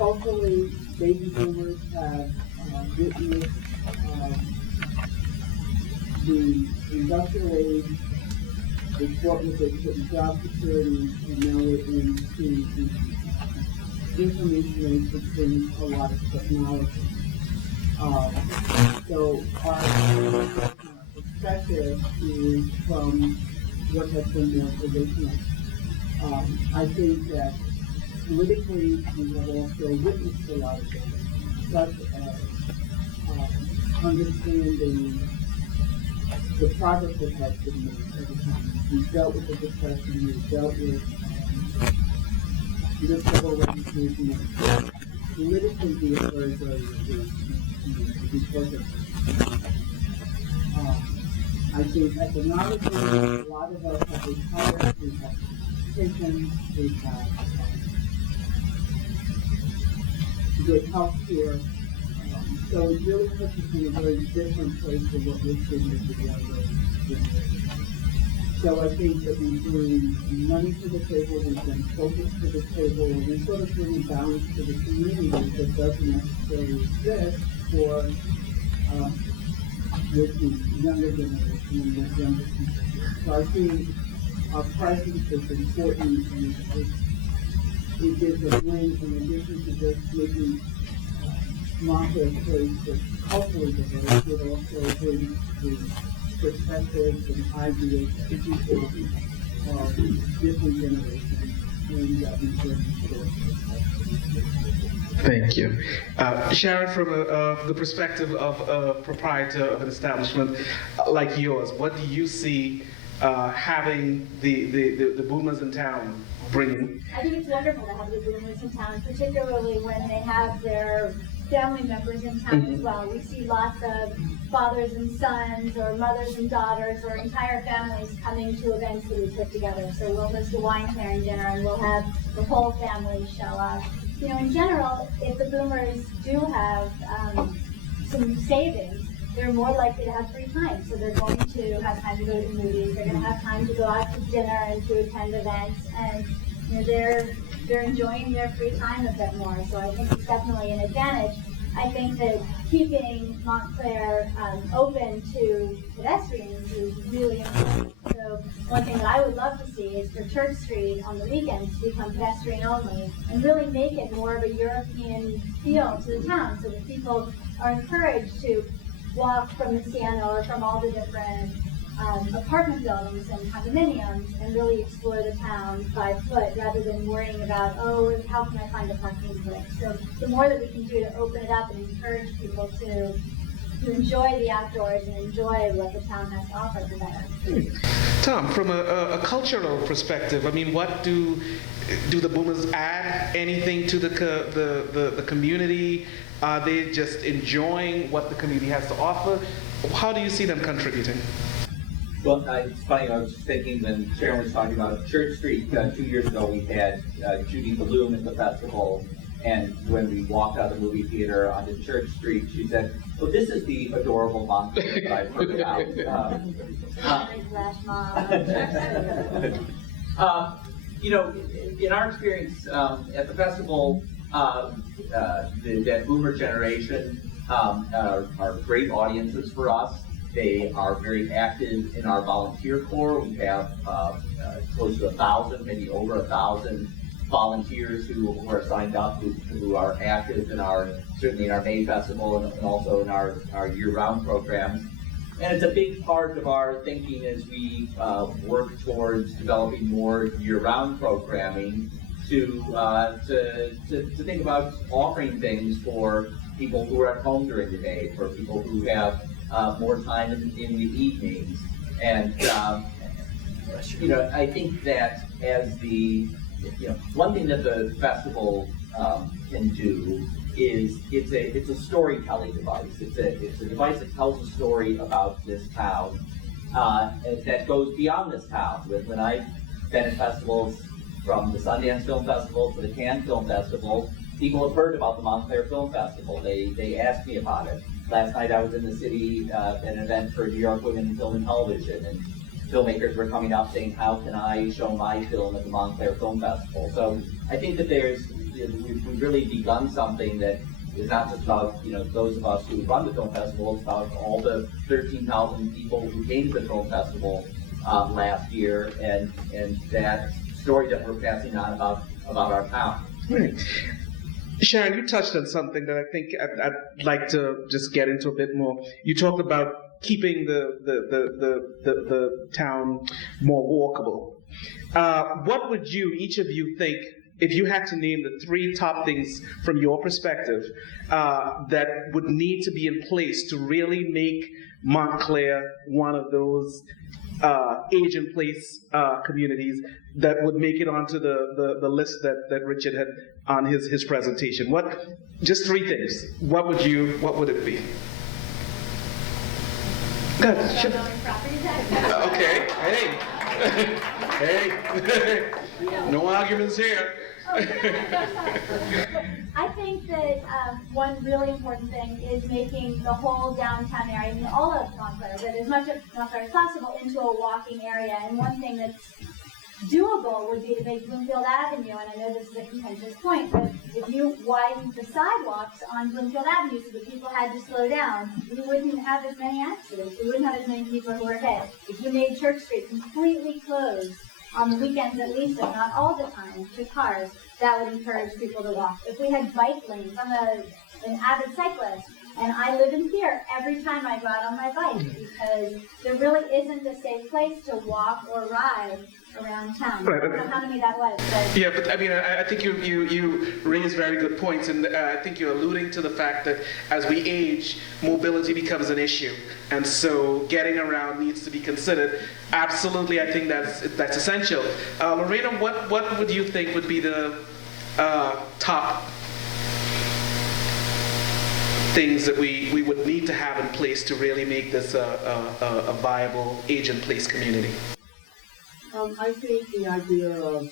culturally, baby boomers have witnessed the industrial age, is what was they put in job security, and now we're into the information age, which brings a lot of technology. So our perspective is from what has been more traditional. I think that politically we have also witnessed a lot of things, such as understanding the progress that has been made over time. We've dealt with the Depression, we've dealt with the civil rights movement. Politically, we are very, very engaged because of I think economically, a lot of us have retired, we have pensions, we have good health care. So it really puts us in a very different place than what we're seeing with the younger generation. So I think that we bring money to the table, we bring focus to the table, and we sort of bring balance to the community that doesn't necessarily exist for with the younger generation and with younger people. So I think our presence is important, and it gives a win in addition to just making Montclair a place that's culturally diverse, but also brings the perspectives and ideas to people of different generations and that we bring to their perspectives. Thank you. Sharon, from the perspective of a proprietor of an establishment like yours, what do you see having the boomers in town bringing? I think it's wonderful to have the boomers in town, particularly when they have their family members in town as well. We see lots of fathers and sons, or mothers and daughters, or entire families coming to events that we put together. So we'll host a wine pairing dinner, and we'll have the whole family show up. You know, in general, if the boomers do have some savings, they're more likely to have free time. So they're going to have time to go to the movies. They're going to have time to go out to dinner and to attend events, and you know, they're enjoying their free time a bit more. So I think it's definitely an advantage. I think that keeping Montclair open to pedestrians is really important. So one thing that I would love to see is for Church Street on the weekends to become pedestrian only and really make it more of a European feel to the town, so that people are encouraged to walk from the Siena or from all the different apartment buildings and condominiums and really explore the town by foot, rather than worrying about, oh, how can I find a parking place? So the more that we can do to open it up and encourage people to enjoy the outdoors and enjoy what the town has to offer, the better. Tom, from a cultural perspective, I mean, what do the boomers add anything to the community? Are they just enjoying what the community has to offer? How do you see them contributing? Well, it's funny, I was thinking when Sharon was talking about Church Street, 2 years ago we had Judy Bloom at the festival, and when we walked out of the movie theater onto Church Street, she said, well, this is the adorable Montclair that I've heard about. You know, in our experience at the festival, that boomer generation are great audiences for us. They are very active in our volunteer corps. We have close to 1,000, maybe over 1,000 volunteers who are signed up, who are active in certainly in our May Festival and also in our year-round programs. And it's a big part of our thinking as we work towards developing more year-round programming to think about offering things for people who are at home during the day, for people who have more time in the evenings. And you know, I think that as one thing that the festival can do is it's a storytelling device. It's a device that tells a story about this town that goes beyond this town. When I've been at festivals, from the Sundance Film Festival to the Cannes Film Festival, people have heard about the Montclair Film Festival. They asked me about it. Last night I was in the city at an event for New York Women in Film and Television, and filmmakers were coming up saying, how can I show my film at the Montclair Film Festival? So I think that there's we've really begun something that is not just about those of us who run the film festival. It's about all the 13,000 people who came to the film festival last year, and that story that we're passing on about our town. Right. Sharon, you touched on something that I think I'd like to just get into a bit more. You talked about keeping the town more walkable. What would each of you think, if you had to name the 3 top things from your perspective that would need to be in place to really make Montclair one of those age-in-place communities that would make it onto the list that Richard had on his presentation? Just 3 things. What would it be? Good. Sure. Okay. Hey. Hey. No arguments here. I think that one really important thing is making the whole downtown area, all of Montclair, but as much of Montclair as possible, into a walking area. And one thing that's doable would be to make Bloomfield Avenue, and I know this is a contentious point, but if you widened the sidewalks on Bloomfield Avenue so that people had to slow down, we wouldn't have as many accidents. We wouldn't have as many people who were hit. If you made Church Street completely closed, on the weekends at least, and not all the time, to cars, that would encourage people to walk. If we had bike lanes, I'm an avid cyclist, and I live in fear every time I go out on my bike because there really isn't a safe place to walk or ride around town. Right. I don't know how many that was. But Yeah, but I mean, I think you raise very good points, and I think you're alluding to the fact that as we age, mobility becomes an issue, and so getting around needs to be considered. Absolutely, I think that's essential. Lorena, what would you think would be the top things that we would need to have in place to really make this a viable age-in-place community? I think the idea of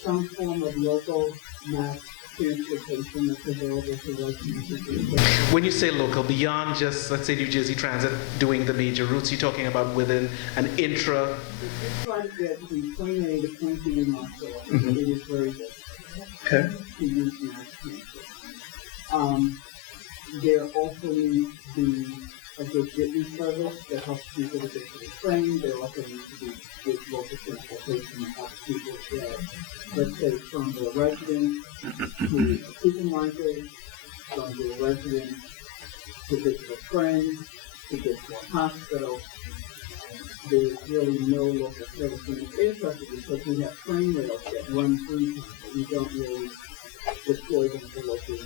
some form of local mass transportation that's available to residents. When you say local, beyond just, let's say, New Jersey Transit doing the major routes, you're talking about within an intra... Try to get from point A to point B in Montclair. Mhm. It is very good Okay. to use mass transit. There also needs to be a good fitness service that helps people to get to the train. There also needs to be good local transportation that helps people get, let's say, from the residence to a supermarket, from the residence to get to a friend, to get to a hospital. There's really no local service. And it's interesting because we have train rails that run through town, but we don't really deploy them for local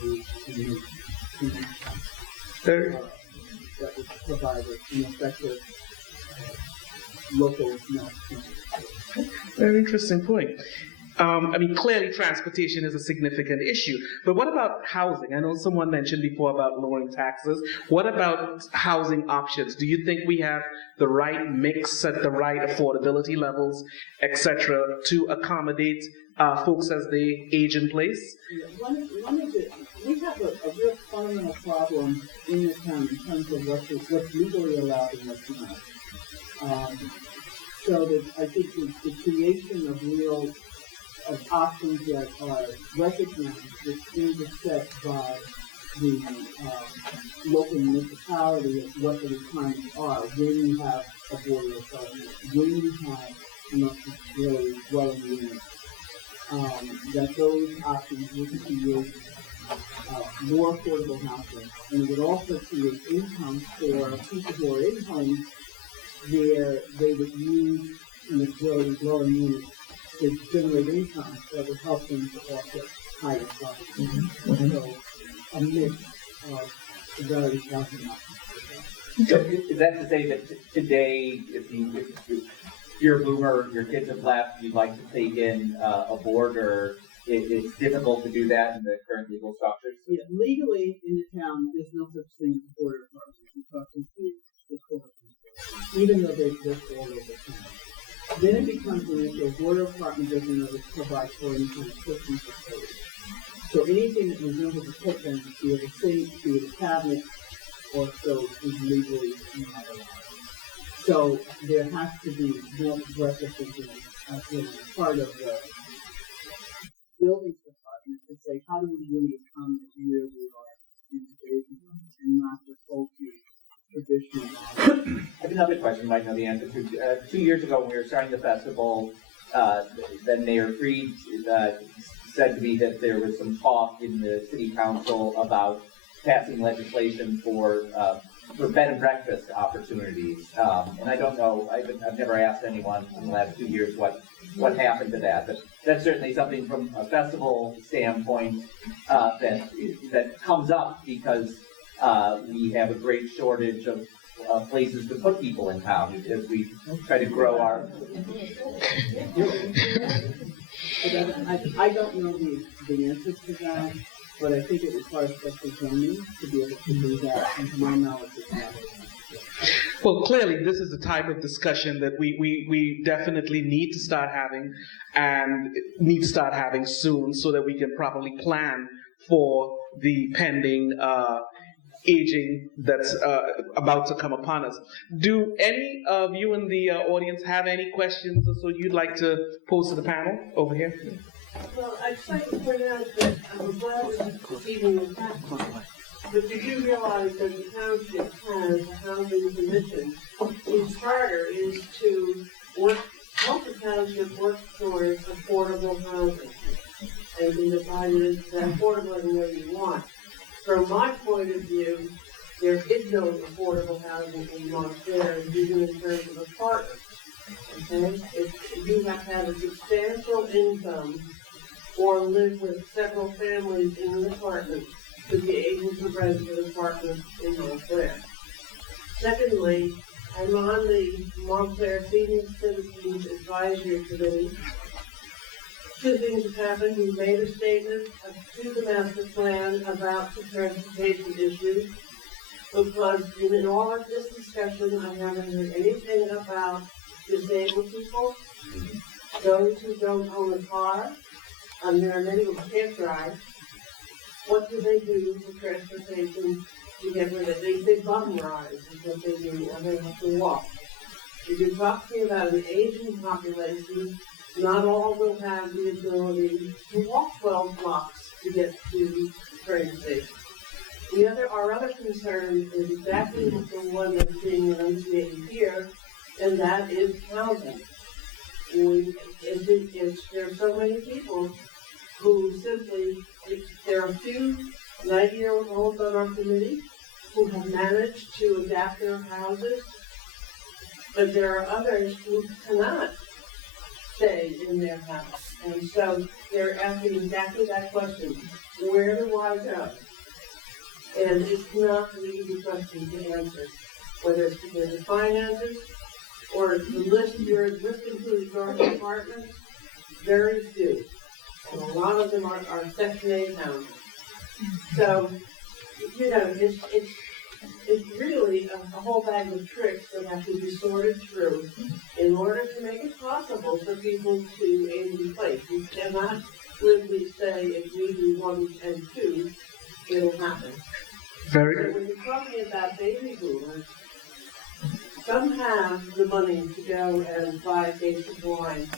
use that would provide an effective local mass transit. Very interesting point. I mean, clearly transportation is a significant issue, but what about housing? I know someone mentioned before about lowering taxes. What about housing options? Do you think we have the right mix at the right affordability levels, etc., to accommodate folks as they age in place? We have a real fundamental problem in the town in terms of what's legally allowed and what's not. So that I think the creation of options that are recognized, that standards set by the local municipality of what the requirements are when you have a border apartment, when you have really dwelling units, that those options would create more affordable housing, and it would also create income for people who are in homes where they would use dwelling units to generate income that would help them to offset higher costs. Mm-hmm. So a mix of various housing options. So is that to say that today, if you're a boomer, your kids have left, you'd like to take in a boarder, it's difficult to do that in the current legal structures? Yeah, legally in the town, there's no such thing as border apartments. We talk to the court, even though they exist all over the town. Then it becomes an issue. A border apartment doesn't provide for any kind of cooking facility. So anything that resembles a kitchen, be it a sink, be it a cabinet, or stove, is legally not allowed. So there has to be more progressive thinking as part of the building department to say, how do we really come to where we are in today's world and not just hold to traditional values? I have another question you might know the answer to. 2 years ago when we were starting the festival, then Mayor Freed said to me that there was some talk in the city council about passing legislation for bed and breakfast opportunities. And I don't know, I've never asked anyone in the last 2 years what happened to that. But that's certainly something from a festival standpoint that comes up because we have a great shortage of places to put people in town as we try to grow our... I don't know the answers to that, but I think it requires special zoning to be able to do that, and to my knowledge, it's not. Well, clearly, this is the type of discussion that we definitely need to start having, and need to start having soon, so that we can properly plan for the pending aging that's about to come upon us. Do any of you in the audience have any questions or so you'd like to pose to the panel over here? Well, I'd just like to point out that I'm glad this evening is happening. But you do realize that the township has a housing commission whose charter is to help the township work towards affordable housing. And you can define it as affordable in whatever you want. From my point of view, there is no affordable housing in Montclair, even in terms of apartments. Okay? You have to have a substantial income or live with several families in an apartment to be able to rent an apartment in Montclair. Secondly, I'm on the Montclair Senior Citizens Advisory Committee. Two things have happened. We made a statement to the master plan about the transportation issues, because in all of this discussion, I haven't heard anything about disabled people, those who don't own a car, and there are many who can't drive. What do they do for transportation to get rid of it? They bum rides is what they do, and they have to walk. If you're talking about an aging population, not all will have the ability to walk 12 blocks to get to the train station. Our other concern is exactly the one that's being enunciated here, and that is housing. There are so many people who simply, there are a few 90-year-olds on our committee who have managed to adapt their houses, but there are others who cannot stay in their house. And so they're asking exactly that question, where do I go? And it's not an easy question to answer, whether it's because of finances or the list, your list includes garden apartments, very few. And a lot of them are Section 8 houses. So, it's really a whole bag of tricks that have to be sorted through in order to make it possible for people to age in place. You cannot simply say if we do 1 and 2, it'll happen. So when you're talking about baby boomers, some have the money to go and buy a case of wine.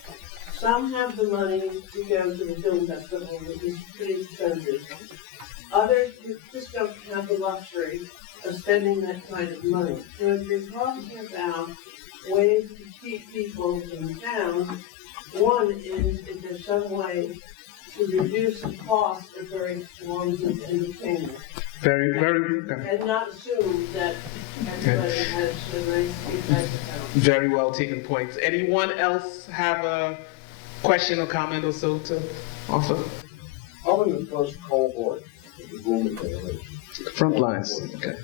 Some have the money to go to the film festival, which is pretty expensive. Others just don't have the luxury of spending that kind of money. So if you're talking about ways to keep people in town, one is there's some way to reduce the cost of various forms of entertainment. And not assume that everybody has a nice big bank account. Very well taken points. Anyone else have a question or comment or so to offer? I'm in the first cohort of the boomer generation. Front lines. Okay.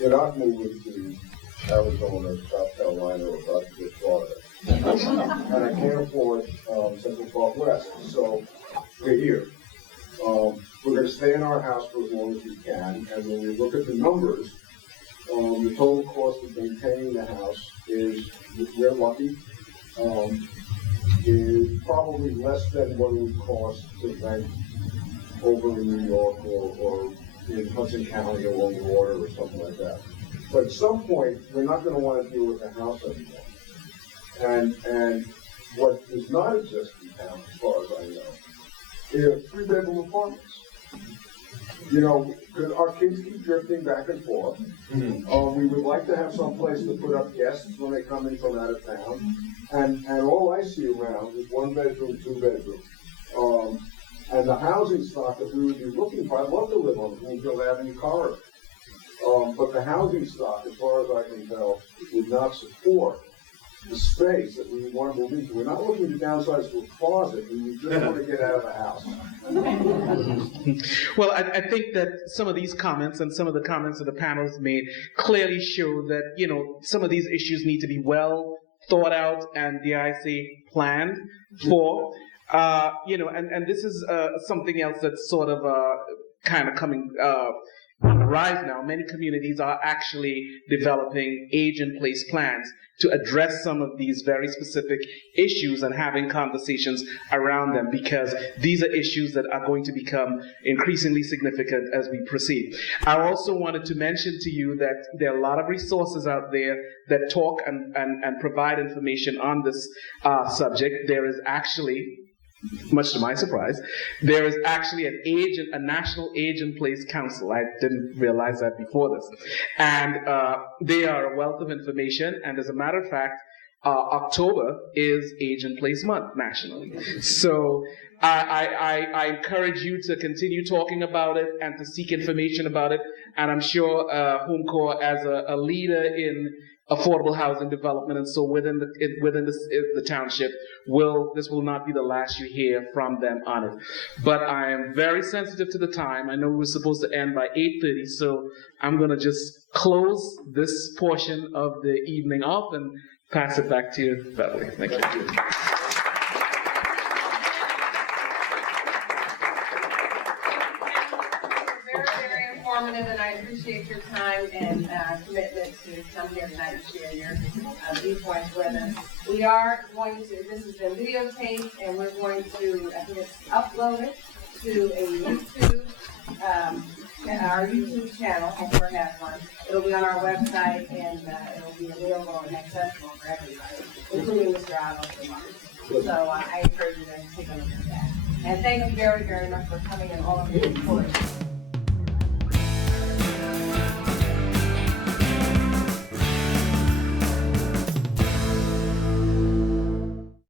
We're not moving to Arizona, South Carolina, or about to Florida. And I can't afford Central Park West. So we're here. We're going to stay in our house for as long as we can. And when we look at the numbers, the total cost of maintaining the house is, we're lucky, is probably less than what it would cost to rent over in New York or in Hudson County along the water or something like that. But at some point, we're not going to want to deal with the house anymore. And what does not exist in town, as far as I know, is 3-bedroom apartments. You know, because our kids keep drifting back and forth. We would like to have some place to put up guests when they come in from out of town. And all I see around is 1-bedroom, 2-bedroom. And the housing stock that we would be looking for, I'd love to live on Bloomfield Avenue corridor. But the housing stock, as far as I can tell, would not support the space that we want to move into. We're not looking to downsize to a closet, we just want to get out of the house. Well, I think that some of these comments and some of the comments that the panel has made clearly show that, you know, some of these issues need to be well thought out and, dare I say, planned for. You know, and this is something else that's sort of kind of coming on the rise now. Many communities are actually developing age-in-place plans to address some of these very specific issues and having conversations around them, because these are issues that are going to become increasingly significant as we proceed. I also wanted to mention to you that there are a lot of resources out there that talk and provide information on this subject. There is actually, much to my surprise, there is actually a national age-in-place council. I didn't realize that before this. And they are a wealth of information. And as a matter of fact, October is Age-in-Place Month nationally. So I encourage you to continue talking about it and to seek information about it. And I'm sure HOMECorp, as a leader in affordable housing development, and so within the township, this will not be the last you hear from them on it. But I am very sensitive to the time. I know we were supposed to end by 8:30, so I'm going to just close this portion of the evening off and pass it back to you, Beverly. Thank you. And I appreciate your time and commitment to come here tonight and share your viewpoints with us. We are going to, this has been videotaped, and we're going to, I think it's uploaded to a YouTube, our YouTube channel, HOMECorp has one. It'll be on our website, and it'll be available and accessible for everybody, including Mr. Otto. So I encourage you to take a look at that. And thank you very, very much for coming and all of your support.